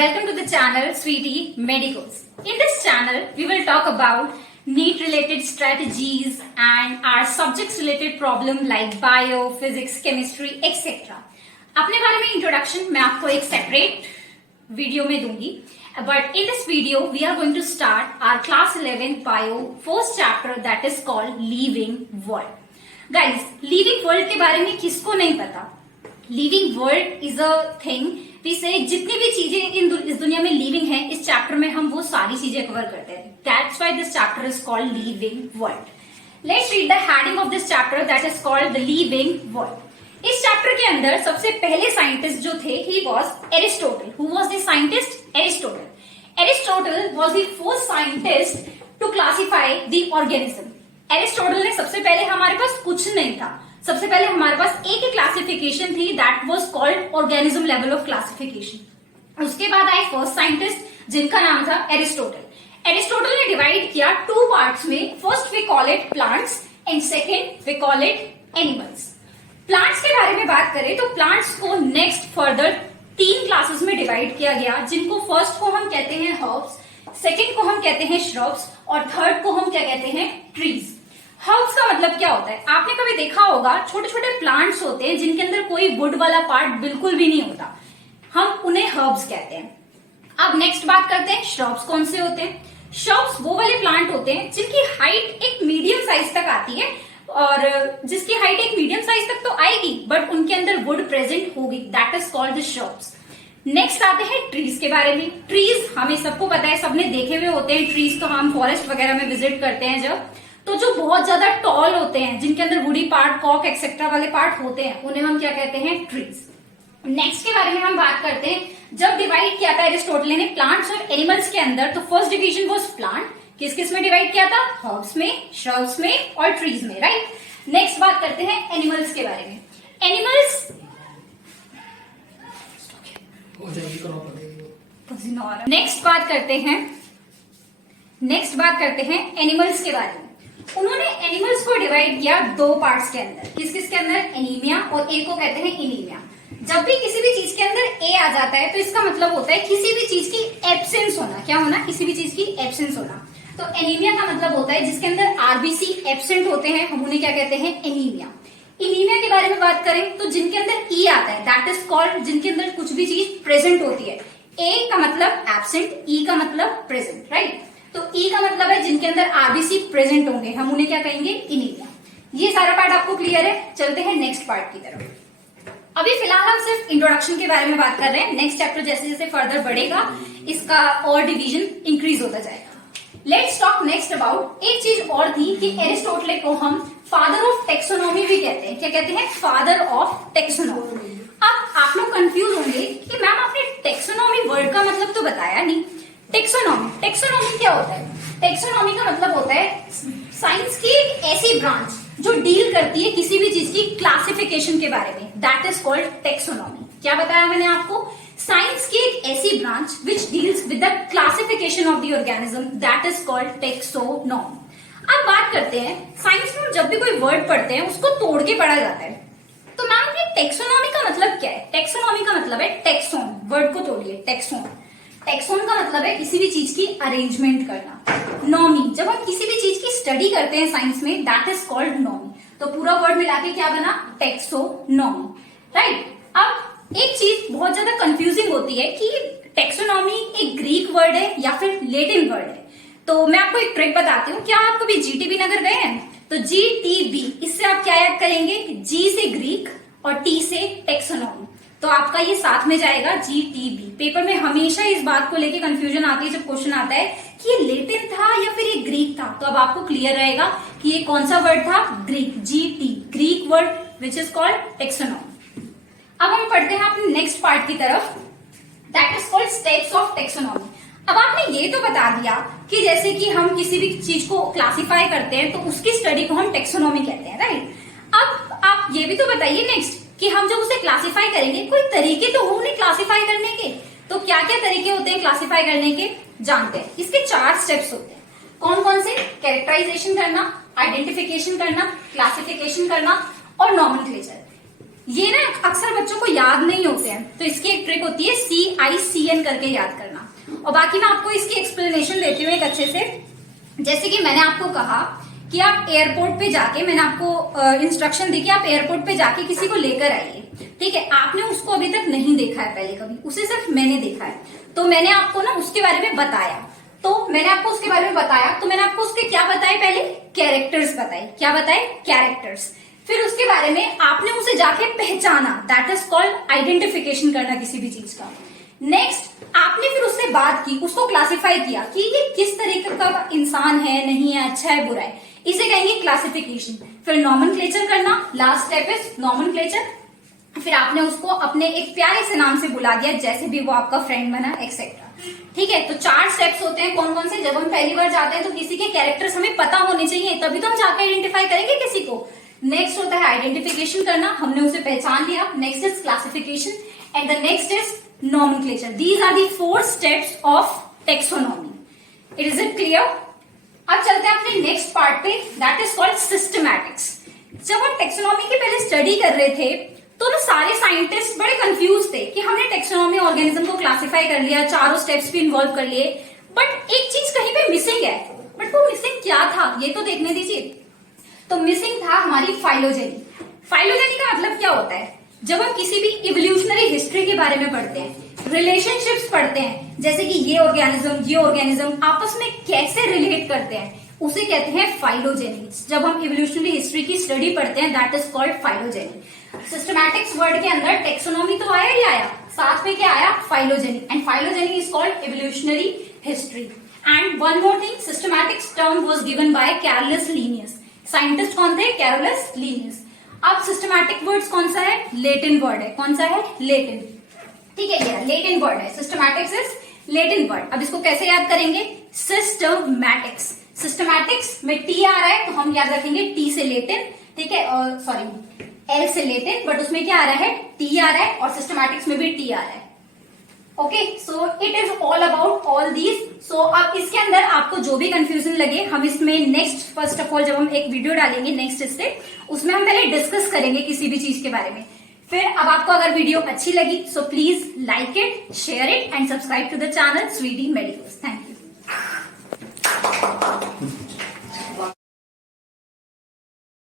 Welcome to the channel Sweetie Medicals. In this channel, we will talk about NEET related strategies and our subjects related problem like bio, physics, chemistry, etc. अपने बारे में introduction मैं आपको एक separate video में दूंगी. But in this video, we are going to start our class 11 bio first chapter that is called Living World. Guys, Living World के बारे में किसको नहीं पता? Living World is a thing. जितनी भी चीजें इस दुनिया में लिविंग है, इस चैप्टर में हम वो सारी चीजें कवर करते हैं. That's why this chapter is called Living World. Let's read the heading of this chapter that is called the Living World. इस चैप्टर के अंदर सबसे पहले साइंटिस्ट जो थे, he was Aristotle. Who was the scientist? Aristotle. Aristotle was the first scientist to classify the organism. Aristotle ने सबसे पहले, हमारे पास कुछ नहीं था, सबसे पहले हमारे पास एक ही क्लासिफिकेशन थी, that was called organism level of classification. उसके बाद आए फर्स्ट साइंटिस्ट जिनका नाम था एरिस्टोटल. एरिस्टोटल ने डिवाइड किया टू पार्ट्स में. First we call it plants and second we call it animals. Plants के बारे में बात करें तो प्लांट्स को नेक्स्ट फर्दर तीन क्लासेस में डिवाइड किया गया, जिनको फर्स्ट को हम कहते हैं हर्ब्स, सेकेंड को हम कहते हैं श्रब्स और थर्ड को हम क्या कहते हैं, ट्रीज. हर्ब्स का मतलब क्या होता है? आपने कभी देखा होगा छोटे छोटे प्लांट्स होते हैं जिनके अंदर कोई वुड वाला पार्ट बिल्कुल भी नहीं होता, हम उन्हें हर्ब्स कहते हैं. अब नेक्स्ट बात करते हैं श्रब्स कौन से होते हैं. श्रब्स वो वाले प्लांट होते हैं जिनकी हाइट एक मीडियम साइज तक आती है, और जिसकी हाइट एक मीडियम साइज तक तो आएगी बट उनके अंदर वुड प्रेजेंट होगी, that is called the shrubs. Next आते हैं ट्रीज के बारे में. ट्रीज हमें सबको पता है, सबने देखे हुए होते हैं ट्रीज, तो हम फॉरेस्ट वगैरह में विजिट करते हैं जब, तो जो बहुत ज्यादा टॉल होते हैं, जिनके अंदर वुडी पार्ट, कॉक एक्सेट्रा वाले पार्ट होते हैं, उन्हें हम क्या कहते हैं, ट्रीज. नेक्स्ट के बारे में हम बात करते हैं. जब डिवाइड किया था एरिस्टोटल ने प्लांट्स और एनिमल्स के अंदर, तो फर्स्ट डिवीजन वाज प्लांट. किस किस में डिवाइड किया था? हर्ब्स में, श्रब्स में और ट्रीज में, राइट. नेक्स्ट बात करते हैं एनिमल्स के बारे में. एनिमल्स नेक्स्ट बात करते हैं एनिमल्स के बारे में. उन्होंने एनिमल्स को डिवाइड किया दो पार्ट्स के अंदर. किस किस के अंदर? एनीमिया, और ए को कहते हैं इनीमिया. जब भी किसी भी चीज के अंदर ए आ जाता है तो इसका मतलब होता है किसी भी चीज की एब्सेंस होना. क्या होना? किसी भी चीज की एब्सेंस होना. तो एनीमिया का मतलब होता है जिसके अंदर आरबीसी एब्सेंट होते हैं, हम उन्हें क्या कहते हैं, एनीमिया. इनीमिया के बारे में बात करें तो जिनके अंदर ई आता है, दैट इज कॉल्ड, जिनके अंदर कुछ भी चीज प्रेजेंट होती है. ए का मतलब एब्सेंट, ई का मतलब प्रेजेंट, राइट. तो ई का मतलब है जिनके अंदर आरबीसी प्रेजेंट होंगे, हम उन्हें क्या कहेंगे, इनीमिया. ये सारा पार्ट आपको क्लियर है. चलते हैं नेक्स्ट पार्ट की तरफ. अभी फिलहाल हम सिर्फ इंट्रोडक्शन के बारे में बात कर रहे हैं. नेक्स्ट चैप्टर जैसे जैसे फर्दर बढ़ेगा, इसका और डिवीजन इंक्रीज होता जाएगा. लेट्स टॉक नेक्स्ट अबाउट, एक चीज और थी कि एरिस्टोटल को हम फादर ऑफ टेक्सोनॉमी भी कहते हैं. क्या कहते हैं? Father of taxonomy. अब आप लोग कंफ्यूज होंगे कि मैम आपने टेक्सोनॉमी वर्ड का मतलब तो बताया नहीं. टेक्सोनॉमी क्या होता है? टेक्सोनॉमी का मतलब होता है साइंस की एक ऐसी ब्रांच जो डील करती है किसी भी चीज की क्लासिफिकेशन के बारे में, दैट इज कॉल्ड टेक्सोनॉमी. क्या बताया मैंने आपको? साइंस की एक ऐसी branch which deals with the classification of the organism, that is called taxonomy. अब बात करते हैं, साइंस में जब भी कोई वर्ड पढ़ते हैं उसको तोड़ के पढ़ा जाता है. तो मैम ये टेक्सोनॉमी का मतलब क्या है? टेक्सोनॉमी का मतलब है टेक्सोन. वर्ड को तोड़िए, टेक्सोन. टेक्सोन का मतलब है किसी भी चीज की अरेंजमेंट करना. नॉमी, जब हम किसी भी चीज की स्टडी करते हैं साइंस में, दैट इज कॉल्ड नॉमी. तो पूरा वर्ड मिला के क्या बना? Taxonomy, right. अब एक चीज बहुत ज्यादा कंफ्यूजिंग होती है कि टेक्सोनॉमी एक ग्रीक वर्ड है या फिर लेटिन वर्ड है. तो मैं आपको एक ट्रिक बताती हूँ. क्या आप कभी जीटीबी नगर गए हैं? तो जीटीबी, इससे आप क्या याद करेंगे? जी से ग्रीक और टी से टेक्सोनॉमी, तो आपका ये साथ में जाएगा जीटीबी. पेपर में हमेशा इस बात को लेके कंफ्यूजन आती है जब क्वेश्चन आता है कि ये लेटिन था या फिर ये ग्रीक था. तो अब आपको क्लियर रहेगा कि ये कौन सा वर्ड था, Greek. GT, Greek word which is called taxonomy. अब हम पढ़ते हैं अपने नेक्स्ट पार्ट की तरफ, that is called steps of taxonomy. अब आपने ये तो बता दिया कि जैसे कि हम किसी भी चीज को क्लासिफाई करते हैं तो उसकी स्टडी को हम टेक्सोनॉमी कहते हैं, राइट. अब आप ये भी तो बताइए नेक्स्ट कि हम जब उसे क्लासिफाई करेंगे, कोई तरीके तो होंगे क्लासिफाई करने के. तो क्या क्या तरीके होते हैं क्लासिफाई करने के, जानते हैं. इसके 4 स्टेप्स होते हैं. कौन कौन से? कैरेक्टराइजेशन करना, आइडेंटिफिकेशन करना, क्लासिफिकेशन करना और नॉमेनक्लेचर. ये ना अक्सर बच्चों को याद नहीं होते हैं, तो इसकी एक ट्रिक होती है CICN करके याद करना। और बाकी मैं आपको इसकी एक्सप्लेनेशन देती हूँ एक अच्छे से। जैसे कि मैंने आपको कहा कि आप एयरपोर्ट पे जाके, मैंने आपको इंस्ट्रक्शन दी कि आप एयरपोर्ट पे जाके किसी को लेकर आइए, ठीक है। आपने उसको अभी तक नहीं देखा है पहले कभी, उसे सिर्फ मैंने देखा है, तो मैंने आपको ना उसके बारे में बताया। तो मैंने आपको उसके बारे में बताया, तो मैंने आपको उसके क्या बताए, पहले कैरेक्टर्स बताए। क्या बताए? कैरेक्टर्स। फिर उसके बारे में आपने उसे जाके पहचाना, दैट इज कॉल्ड आइडेंटिफिकेशन करना किसी भी चीज का। नेक्स्ट आपने फिर उससे बात की, उसको क्लासिफाई किया कि ये किस तरीके का इंसान है, नहीं है, अच्छा है, बुरा है, इसे कहेंगे क्लासिफिकेशन। फिर नॉमेनक्लेचर करना, लास्ट स्टेप इज नॉमेनक्लेचर। फिर आपने उसको अपने एक प्यारे से नाम से बुला दिया, जैसे भी वो आपका फ्रेंड बना, एक्सेट्रा। ठीक है, तो 4 स्टेप्स होते हैं। कौन कौन से? जब हम पहली बार जाते हैं तो किसी के कैरेक्टर्स हमें पता होने चाहिए, तभी तो हम जाके आइडेंटिफाई करेंगे किसी को। नेक्स्ट होता है आइडेंटिफिकेशन करना, हमने उसे पहचान लिया। Next is classification and the next is nomenclature. These are the 4 steps of taxonomy. Is it clear? अब चलते हैं अपने नेक्स्ट पार्ट पे, दैट इज कॉल्ड सिस्टमैटिक्स। जब हम टेक्सोनॉमी की पहले स्टडी कर रहे थे तो ना सारे साइंटिस्ट बड़े कंफ्यूज थे कि हमने टेक्सोनॉमी ऑर्गेनिज्म को क्लासिफाई कर लिया, चारों स्टेप्स भी इन्वॉल्व कर लिए, बट एक चीज कहीं पे मिसिंग है। बट वो मिसिंग क्या था ये तो देखने दीजिए। तो मिसिंग था हमारी फाइलोजेनी। फाइलोजेनी का मतलब क्या होता है? जब हम किसी भी इवोल्यूशनरी हिस्ट्री के बारे में पढ़ते हैं, रिलेशनशिप्स पढ़ते हैं, जैसे कि ये ऑर्गेनिज्म आपस में कैसे रिलेट करते हैं, उसे कहते हैं फाइलोजेनी। जब हम इवोल्यूशनरी हिस्ट्री की स्टडी पढ़ते हैं, that is called phylogeny. Systematics word के अंदर टेक्सोनॉमी तो आया ही आया, साथ में क्या आया? Phylogeny. And phylogeny is called evolutionary history. And one more thing, systematics term was given by Carolus Linnaeus. Scientist कौन थे? Carolus Linnaeus. अब सिस्टमैटिक वर्ड्स कौन सा है? लेटिन वर्ड है। कौन सा है? लेटिन। ठीक है, ये लेटिन वर्ड है। Systematics is Latin word. अब इसको कैसे याद करेंगे? सिस्टमैटिक्स। सिस्टमैटिक्स में टी आ रहा है तो हम याद रखेंगे टी से लेटिन, ठीक है, और सॉरी एल से लेटिन, बट उसमें क्या आ रहा है? टी आ रहा है, और सिस्टमैटिक्स में भी टी आ रहा है। Okay, so it is all about all these. So अब इसके अंदर आपको जो भी कंफ्यूजन लगे, हम इसमें नेक्स्ट, फर्स्ट ऑफ ऑल जब हम एक वीडियो डालेंगे नेक्स्ट इससे, उसमें हम पहले डिस्कस करेंगे किसी भी चीज के बारे में। फिर अब आपको अगर वीडियो अच्छी लगी, so please like it, share it and subscribe to the channel Sweety Medicos. Thank you.